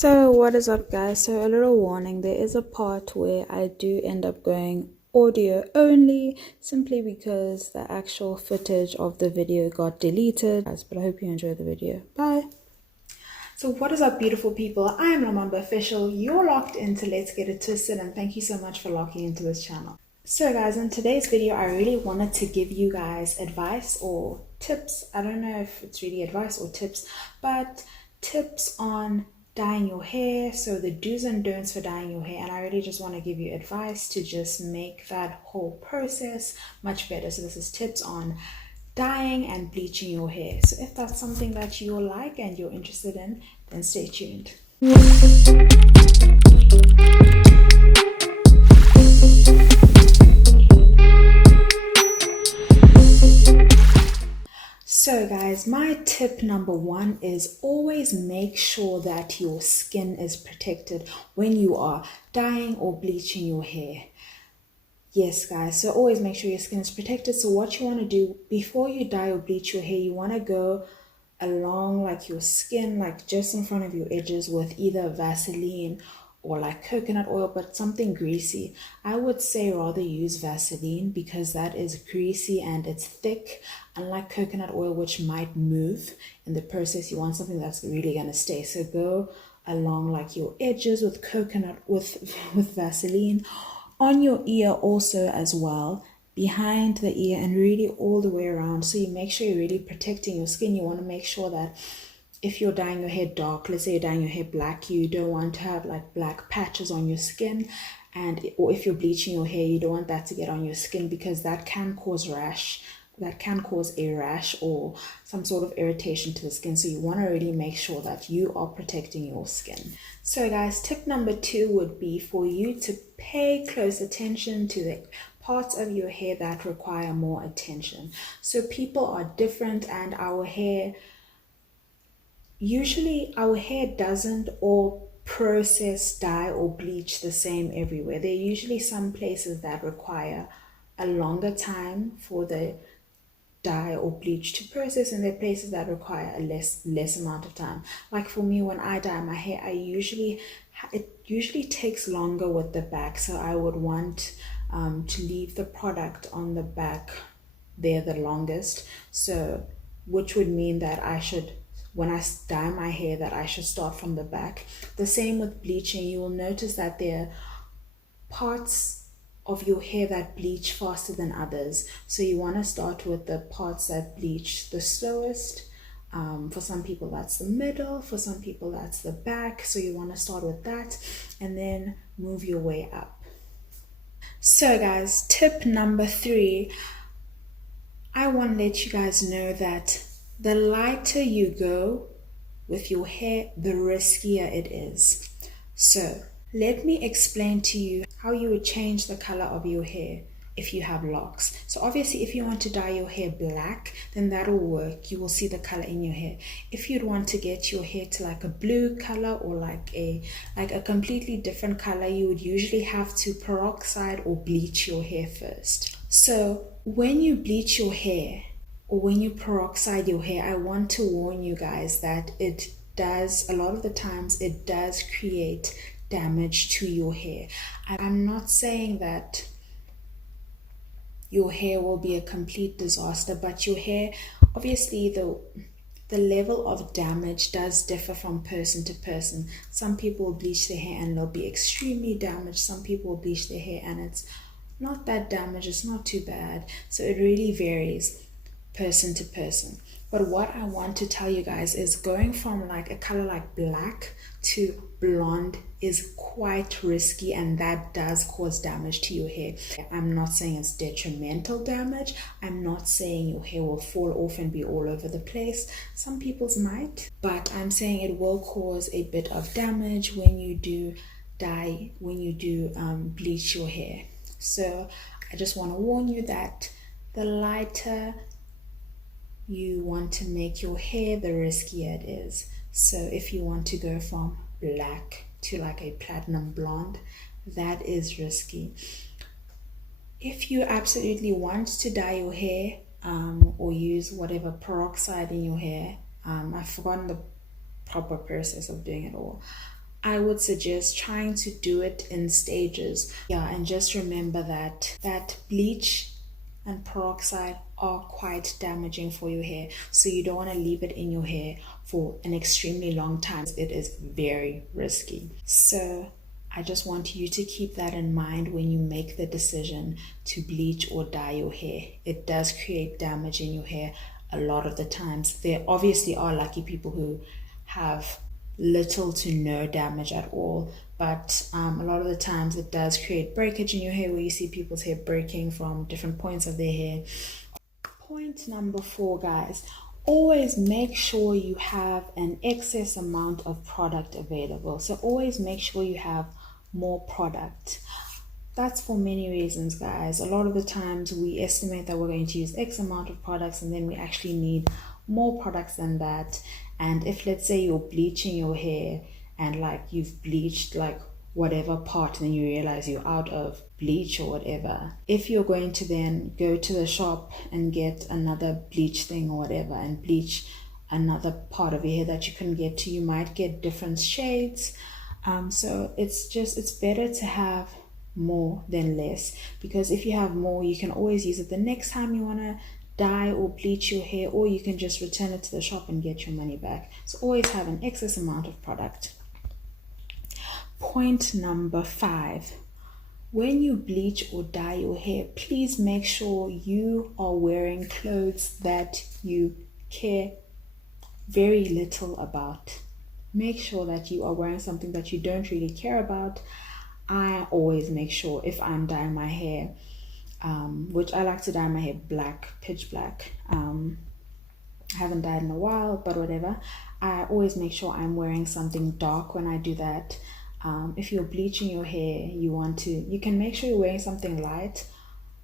So what is up, guys? So a little warning, there is a part where I do end up going audio only simply because the actual footage of the video got deleted. But I hope you enjoy the video. Bye. So what is up, beautiful people? I am Ramamba Official. You're locked into Let's Get It Twisted, and thank you so much for locking into this channel. So guys, in today's video, I really wanted to give you guys advice or tips. I don't know if it's really advice or tips, but tips on dyeing your hair. So the do's and don'ts for dyeing your hair. And I really just want to give you advice to just make that whole process much better. So this is tips on dyeing and bleaching your hair. So if that's something that you like and you're interested in, then stay tuned. So guys, my tip number one is always make sure that your skin is protected when you are dyeing or bleaching your hair. Yes guys, so always make sure your skin is protected. So what you want to do before you dye or bleach your hair, you want to go along like your skin, like just in front of your edges with either Vaseline or like coconut oil, but something greasy. I would say rather use Vaseline because that is greasy and it's thick, unlike coconut oil, which might move in the process. You want something that's really gonna stay. So go along like your edges with coconut with Vaseline, on your ear also as well, behind the ear, and really all the way around. So you make sure you're really protecting your skin. You want to make sure that if you're dyeing your hair dark, let's say you're dyeing your hair black, you don't want to have like black patches on your skin. Or if you're bleaching your hair, you don't want that to get on your skin because that can cause rash. That can cause a rash or some sort of irritation to the skin. So you want to really make sure that you are protecting your skin. So guys, tip number two would be for you to pay close attention to the parts of your hair that require more attention. So people are different, and our hair doesn't all process, dye or bleach the same everywhere. There are usually some places that require a longer time for the dye or bleach to process, and there are places that require a less amount of time. Like for me, when I dye my hair, it usually takes longer with the back, so I would want to leave the product on the back there the longest, so which would mean that when I dye my hair, that I should start from the back. The same with bleaching. You will notice that there are parts of your hair that bleach faster than others, so you want to start with the parts that bleach the slowest. For some people that's the middle, for some people that's the back, so you want to start with that and then move your way up. So guys, tip number three, I want to let you guys know that the lighter you go with your hair, the riskier it is. So let me explain to you how you would change the color of your hair if you have locks. So obviously if you want to dye your hair black, then that'll work. You will see the color in your hair. If you'd want to get your hair to like a blue color or like a completely different color, you would usually have to peroxide or bleach your hair first. So when you bleach your hair or when you peroxide your hair, I want to warn you guys that a lot of the times it does create damage to your hair. I'm not saying that your hair will be a complete disaster, but your hair, obviously the level of damage does differ from person to person. Some people will bleach their hair and they'll be extremely damaged. Some people will bleach their hair and it's not that damaged, it's not too bad. So it really varies person to person. But what I want to tell you guys is going from like a color like black to blonde is quite risky, and that does cause damage to your hair. I'm not saying it's detrimental damage. I'm not saying your hair will fall off and be all over the place. Some people's might, but I'm saying it will cause a bit of damage when you do bleach your hair. So I just want to warn you that the lighter you want to make your hair, the riskier it is. So if you want to go from black to like a platinum blonde, that is risky. If you absolutely want to dye your hair or use whatever peroxide in your hair, I've forgotten the proper process of doing it all, I would suggest trying to do it in stages. Yeah, and just remember that bleach and peroxide are quite damaging for your hair. So you don't want to leave it in your hair for an extremely long time. It is very risky. So I just want you to keep that in mind when you make the decision to bleach or dye your hair. It does create damage in your hair a lot of the times. There obviously are lucky people who have little to no damage at all, but a lot of the times it does create breakage in your hair, where you see people's hair breaking from different points of their hair. Point number 4, guys, always make sure you have an excess amount of product available. So always make sure you have more product. That's for many reasons, guys. A lot of the times we estimate that we're going to use X amount of products, and then we actually need more products than that. And if, let's say, you're bleaching your hair and like you've bleached like whatever part, and then you realize you're out of bleach or whatever, if you're going to then go to the shop and get another bleach thing or whatever and bleach another part of your hair that you couldn't get to, you might get different shades. So it's better to have more than less, because if you have more, you can always use it the next time you want to dye or bleach your hair, or you can just return it to the shop and get your money back. So always have an excess amount of product. Point number 5, when you bleach or dye your hair, please make sure you are wearing clothes that you care very little about. Make sure that you are wearing something that you don't really care about. I always make sure, if I'm dyeing my hair, which I like to dye my hair black, pitch black. I haven't dyed in a while, but whatever. I always make sure I'm wearing something dark when I do that. If you're bleaching your hair, you can make sure you're wearing something light,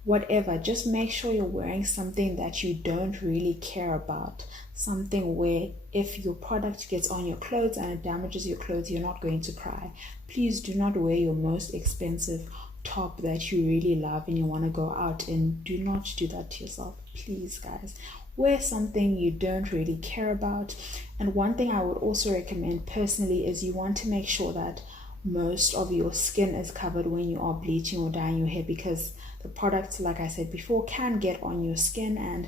whatever. Just make sure you're wearing something that you don't really care about. Something where if your product gets on your clothes and it damages your clothes, you're not going to cry. Please do not wear your most expensive top that you really love and you want to go out in. Do not do that to yourself, please, guys. Wear something you don't really care about. And one thing I would also recommend personally is you want to make sure that most of your skin is covered when you are bleaching or dyeing your hair, because the products, like I said before, can get on your skin, and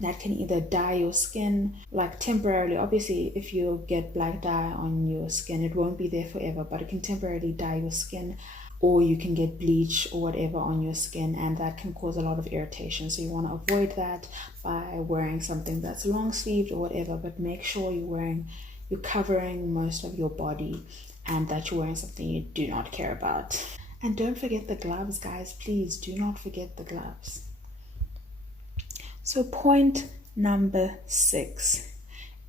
that can either dye your skin like temporarily. Obviously, if you get black dye on your skin, it won't be there forever, but it can temporarily dye your skin, or you can get bleach or whatever on your skin, and that can cause a lot of irritation. So you want to avoid that by wearing something that's long sleeved or whatever, but make sure you're covering most of your body and that you're wearing something you do not care about. And don't forget the gloves, guys. Please do not forget the gloves. So point number 6,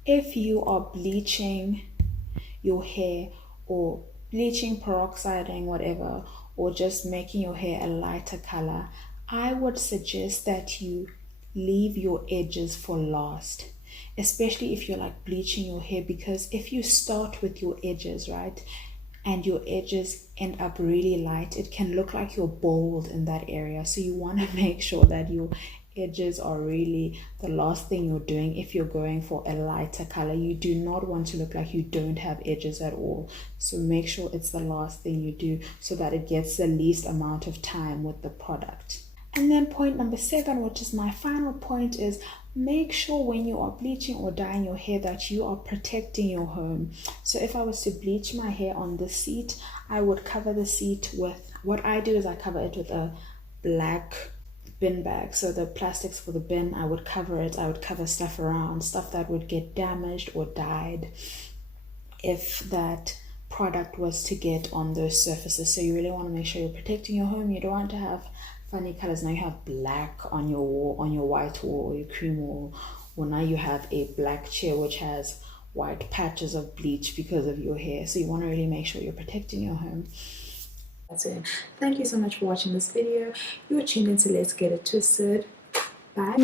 if you are bleaching your hair or bleaching, peroxiding, whatever, or just making your hair a lighter color, I would suggest that you leave your edges for last, especially if you're like bleaching your hair, because if you start with your edges, right, and your edges end up really light, it can look like you're bald in that area. So you want to make sure that your edges are really the last thing you're doing. If you're going for a lighter color, you do not want to look like you don't have edges at all. So make sure it's the last thing you do so that it gets the least amount of time with the product. And then point number 7, which is my final point, is make sure when you are bleaching or dyeing your hair that you are protecting your home. So if I was to bleach my hair on the seat, I would cover the seat with, what I do is I cover it with a black bin bag. So the plastics for the bin, I would cover it. I would cover stuff around, stuff that would get damaged or dyed if that product was to get on those surfaces. So you really want to make sure you're protecting your home. You don't want to have funny colors. Now you have black on your wall, on your white wall or your cream wall, or now you have a black chair which has white patches of bleach because of your hair. So you want to really make sure you're protecting your home. That's it. Thank you so much for watching this video. You're tuned into Let's Get It Twisted. Bye.